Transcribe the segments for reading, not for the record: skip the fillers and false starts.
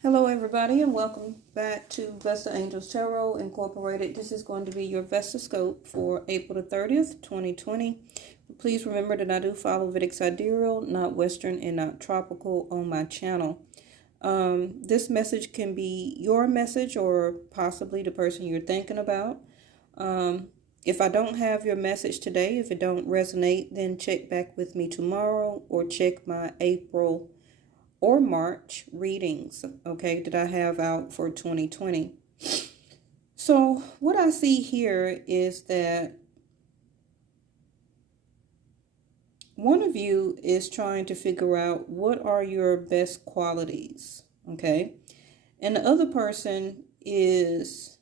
Hello, everybody, and welcome back to Vesta Angels Tarot Incorporated. This is going to be your Vesta Scope for April the 30th, 2020. Please remember that I do follow Vedic Sidereal, not Western and not tropical on my channel. This message can be your message or possibly the person you're thinking about. If I don't have your message today, if it don't resonate, then check back with me tomorrow or check my April or March readings, okay, that I have out for 2020. So what I see here is that one of you is trying to figure out what are your best qualities, okay? And the other person is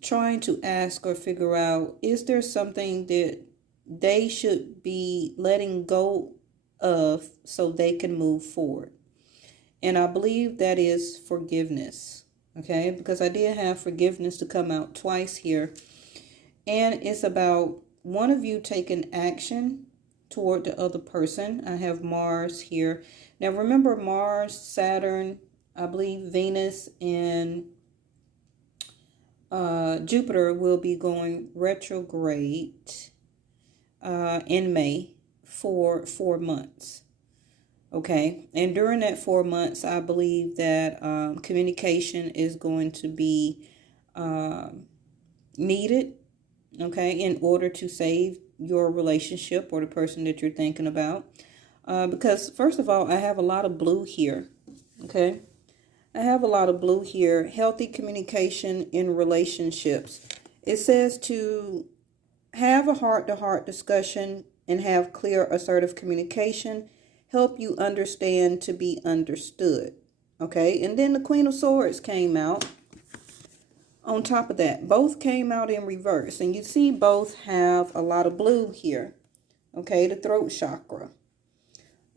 trying to ask or figure out, is there something that they should be letting go of so they can move forward? And I believe that is forgiveness, okay? Because I did have forgiveness to come out twice here. And it's about one of you taking action toward the other person. I have Mars here. Now remember, Mars, Saturn, I believe Venus, and Jupiter will be going retrograde in May for 4 months. Okay, and during that 4 months, I believe that communication is going to be needed, okay, in order to save your relationship or the person that you're thinking about. Because, first of all, I have a lot of blue here, okay? I have a lot of blue here. Healthy communication in relationships. It says to have a heart-to-heart discussion and have clear, assertive communication. Help you understand to be understood. Okay, and then the Queen of Swords came out on top of that. Both came out in reverse. And you see both have a lot of blue here. Okay, the throat chakra.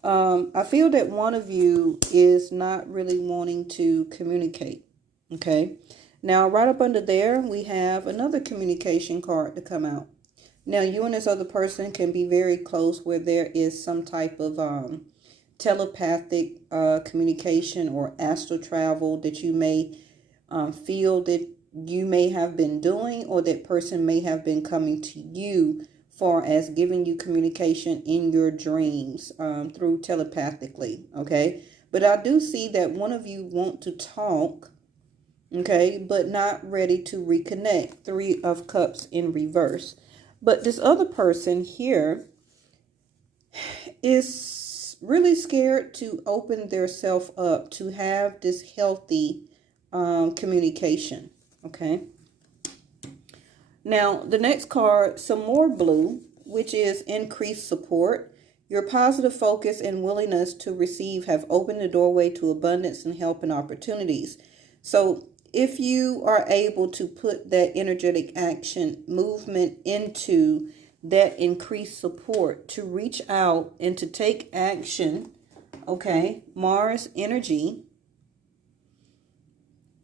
I feel that one of you is not really wanting to communicate. Okay, now right up under there, we have another communication card to come out. Now, you and this other person can be very close where there is some type of telepathic communication or astral travel that you may feel that you may have been doing, or that person may have been coming to you far as giving you communication in your dreams through telepathically, okay? But I do see that one of you want to talk, okay, but not ready to reconnect. 3 of Cups in reverse. But this other person here is really scared to open their self up, to have this healthy communication, okay? Now, the next card, some more blue, which is increased support. Your positive focus and willingness to receive have opened the doorway to abundance and help and opportunities. So if you are able to put that energetic action movement into that increased support to reach out and to take action, okay, Mars energy,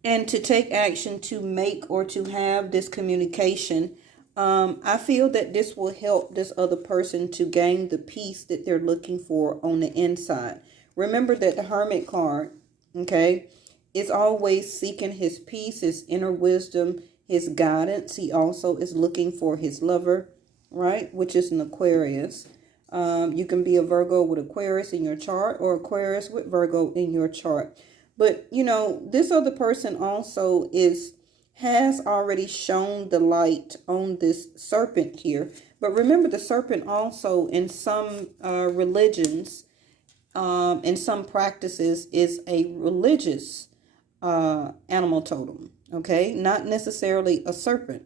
and to take action to make or to have this communication, I feel that this will help this other person to gain the peace that they're looking for on the inside. Remember that the Hermit card, okay, is always seeking his peace, his inner wisdom, his guidance. He also is looking for his lover, right, which is an Aquarius. You can be a Virgo with Aquarius in your chart, or Aquarius with Virgo in your chart. But, you know, this other person also has already shown the light on this serpent here. But remember, the serpent also in some religions, in some practices, is a religious animal totem, okay? Not necessarily a serpent.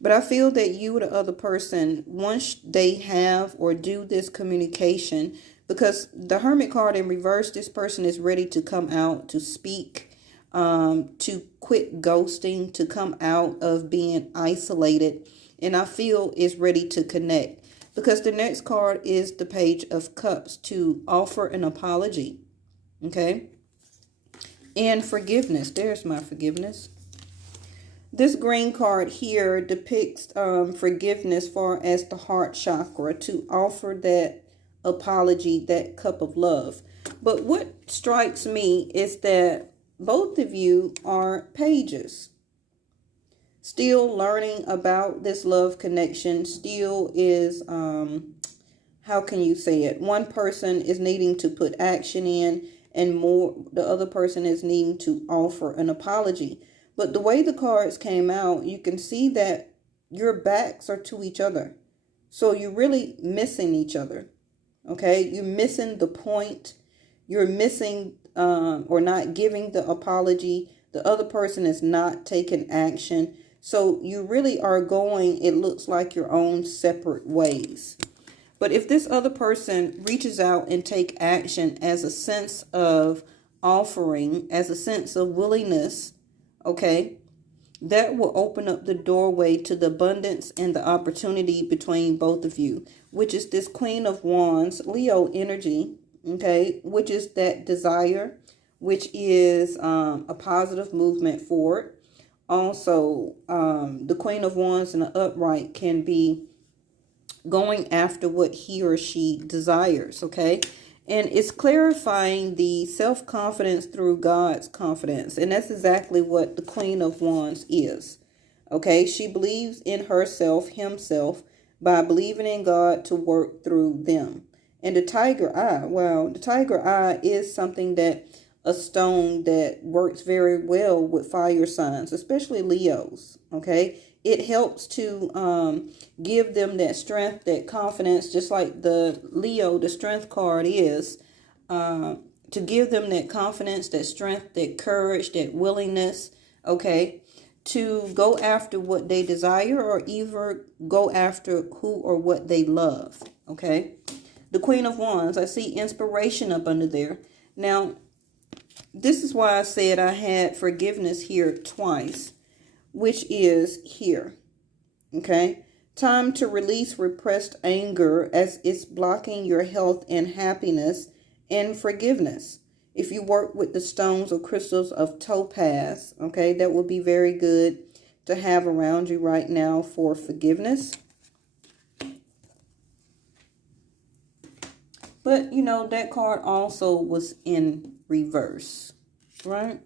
But I feel that you or the other person, once they have or do this communication, because the Hermit card in reverse, this person is ready to come out, to speak, to quit ghosting, to come out of being isolated. And I feel is ready to connect. Because the next card is the Page of Cups, to offer an apology. Okay? And forgiveness. There's my forgiveness. This green card here depicts forgiveness far as the heart chakra, to offer that apology, that cup of love. But what strikes me is that both of you are pages, still learning about this love connection. Still is, how can you say it? One person is needing to put action in, and more, the other person is needing to offer an apology. But the way the cards came out, you can see that your backs are to each other. So you're really missing each other. Okay, you're missing the point. You're missing or not giving the apology. The other person is not taking action. So you really are going, it looks like, your own separate ways. But if this other person reaches out and take action as a sense of offering, as a sense of willingness, okay, that will open up the doorway to the abundance and the opportunity between both of you, which is this Queen of Wands, Leo energy, okay, which is that desire, which is a positive movement forward. Also, the Queen of Wands in the upright can be going after what he or she desires, okay? And it's clarifying the self-confidence through God's confidence. And that's exactly what the Queen of Wands is, okay? She believes in herself, himself, by believing in God to work through them. And the tiger eye, well, the tiger eye is something that, a stone that works very well with fire signs, especially Leos, okay? It helps to give them that strength, that confidence, just like the Leo, the strength card is, to give them that confidence, that strength, that courage, that willingness, okay, to go after what they desire or even go after who or what they love, okay? The Queen of Wands, I see inspiration up under there. Now, this is why I said I had forgiveness here twice, which is here, okay? Time to release repressed anger as it's blocking your health and happiness, and forgiveness. If you work with the stones or crystals of topaz, okay, that will be very good to have around you right now for forgiveness. But, you know, that card also was in reverse, right?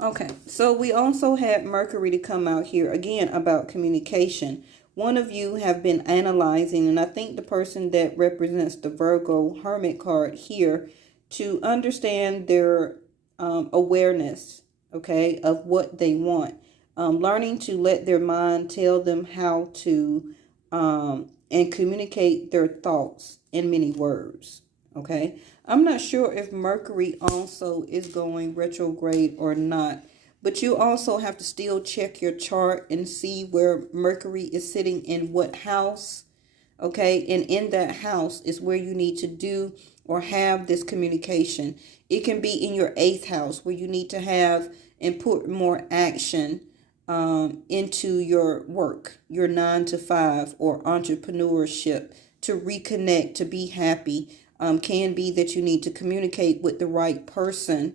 Okay, so we also had Mercury to come out here again about communication. One of you have been analyzing, and I think the person that represents the Virgo Hermit card here, to understand their awareness, okay, of what they want. Learning to let their mind tell them how to and communicate their thoughts in many words, okay? I'm not sure if Mercury also is going retrograde or not, but you also have to still check your chart and see where Mercury is sitting in what house, okay? And in that house is where you need to do or have this communication. It can be in your 8th house where you need to have and put more action into your work, your 9 to 5 or entrepreneurship, to reconnect, to be happy. Can be that you need to communicate with the right person,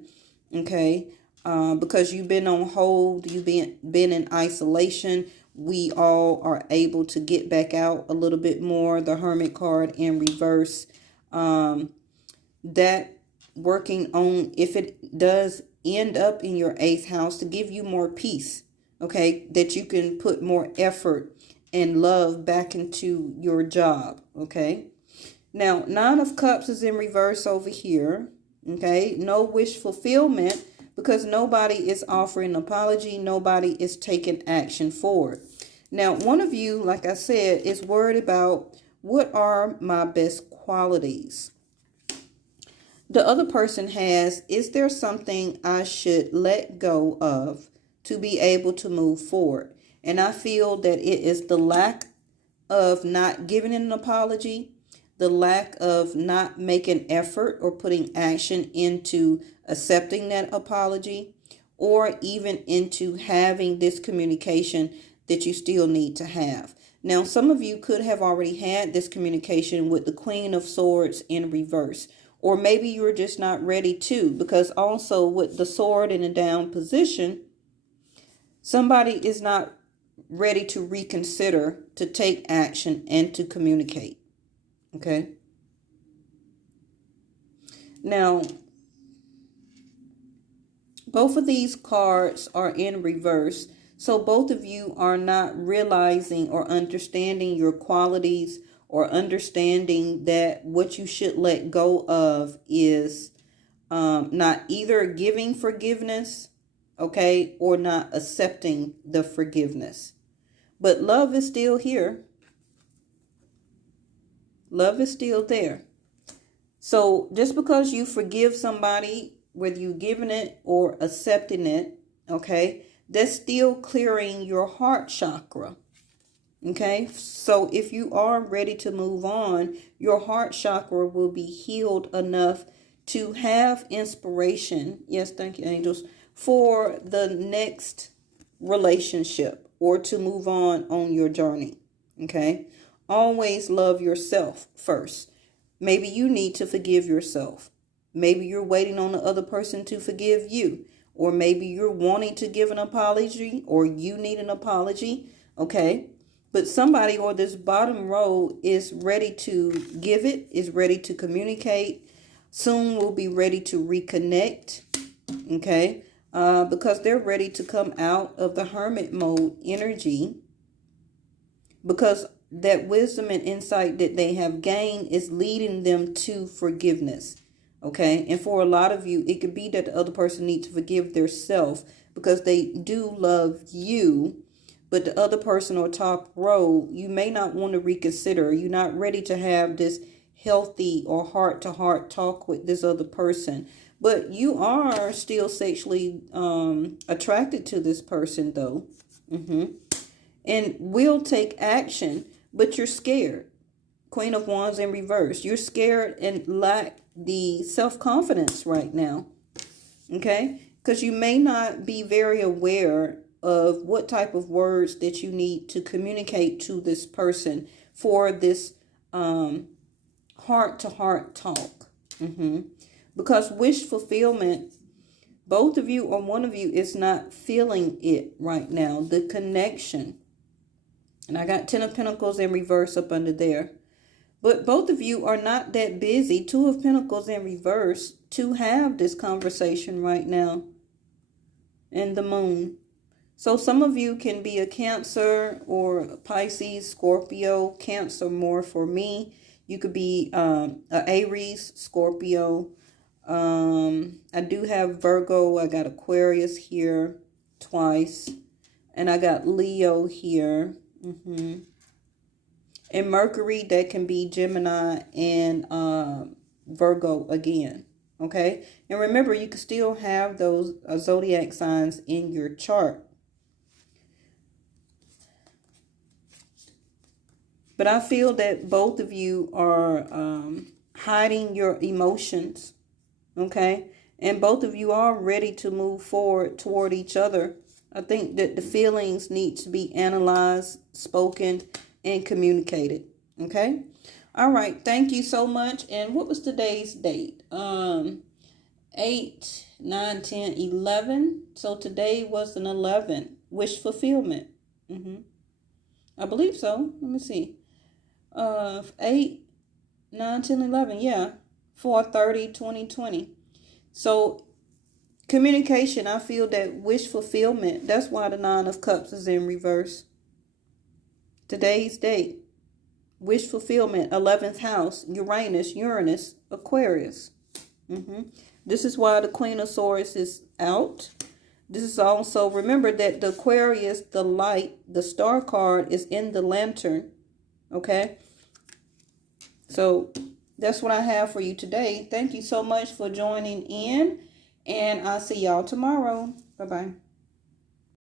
okay? Because you've been on hold, you've been in isolation. We all are able to get back out a little bit more. The Hermit card in reverse. That working on, if it does end up in your 8th house, to give you more peace, okay? That you can put more effort and love back into your job, okay? Now, 9 of Cups is in reverse over here, okay? No wish fulfillment because nobody is offering an apology. Nobody is taking action forward. Now, one of you, like I said, is worried about what are my best qualities. The other person has, is there something I should let go of to be able to move forward? And I feel that it is the lack of not giving an apology, the lack of not making effort or putting action into accepting that apology, or even into having this communication that you still need to have. Now, some of you could have already had this communication with the Queen of Swords in reverse, or maybe you're just not ready to, because also with the sword in a down position, somebody is not ready to reconsider, to take action, and to communicate. Okay. Now, both of these cards are in reverse. So both of you are not realizing or understanding your qualities, or understanding that what you should let go of is not either giving forgiveness, okay, or not accepting the forgiveness. But love is still here. Love is still there. So just because you forgive somebody, whether you giving it or accepting it, okay, that's still clearing your heart chakra. Okay, so if you are ready to move on, your heart chakra will be healed enough to have inspiration. Yes, thank you, angels, for the next relationship or to move on your journey. Okay, always love yourself first. Maybe you need to forgive yourself. Maybe you're waiting on the other person to forgive you. Or maybe you're wanting to give an apology, or you need an apology. Okay. But somebody or this bottom row is ready to give it, is ready to communicate. Soon will be ready to reconnect. Okay. Because they're ready to come out of the hermit mode energy. Because that wisdom and insight that they have gained is leading them to forgiveness. Okay. And for a lot of you, it could be that the other person needs to forgive theirself because they do love you. But the other person or top row, you may not want to reconsider. You're not ready to have this healthy or heart-to-heart talk with this other person. But you are still sexually attracted to this person, though. And will take action, but you're scared. Queen of Wands in reverse. You're scared and lack the self-confidence right now. Okay? Because you may not be very aware of what type of words that you need to communicate to this person for this heart-to-heart talk. Because wish fulfillment, both of you or one of you is not feeling it right now. The connection. And I got 10 of Pentacles in reverse up under there. But both of you are not that busy, 2 of Pentacles in reverse, to have this conversation right now. And the Moon. So some of you can be a Cancer or Pisces, Scorpio, Cancer more for me. You could be a Aries, Scorpio. I do have Virgo. I got Aquarius here twice. And I got Leo here. And Mercury, that can be Gemini and Virgo again. Okay. And remember, you can still have those zodiac signs in your chart. But I feel that both of you are hiding your emotions, okay? And both of you are ready to move forward toward each other. I think that the feelings need to be analyzed, spoken, and communicated, okay? All right, thank you so much. And what was today's date? 8, 9, 10, 11. So today was an 11. Wish fulfillment. I believe so. Let me see. 8, 9, 10, 11. Yeah. 4/30/2020. So communication, I feel that wish fulfillment. That's why the 9 of Cups is in reverse. Today's date. Wish fulfillment. 11th house. Uranus, Aquarius. This is why the Queen of Swords is out. This is also, remember that the Aquarius, the light, the star card is in the lantern. Okay. So that's what I have for you today. Thank you so much for joining in. And I'll see y'all tomorrow. Bye-bye.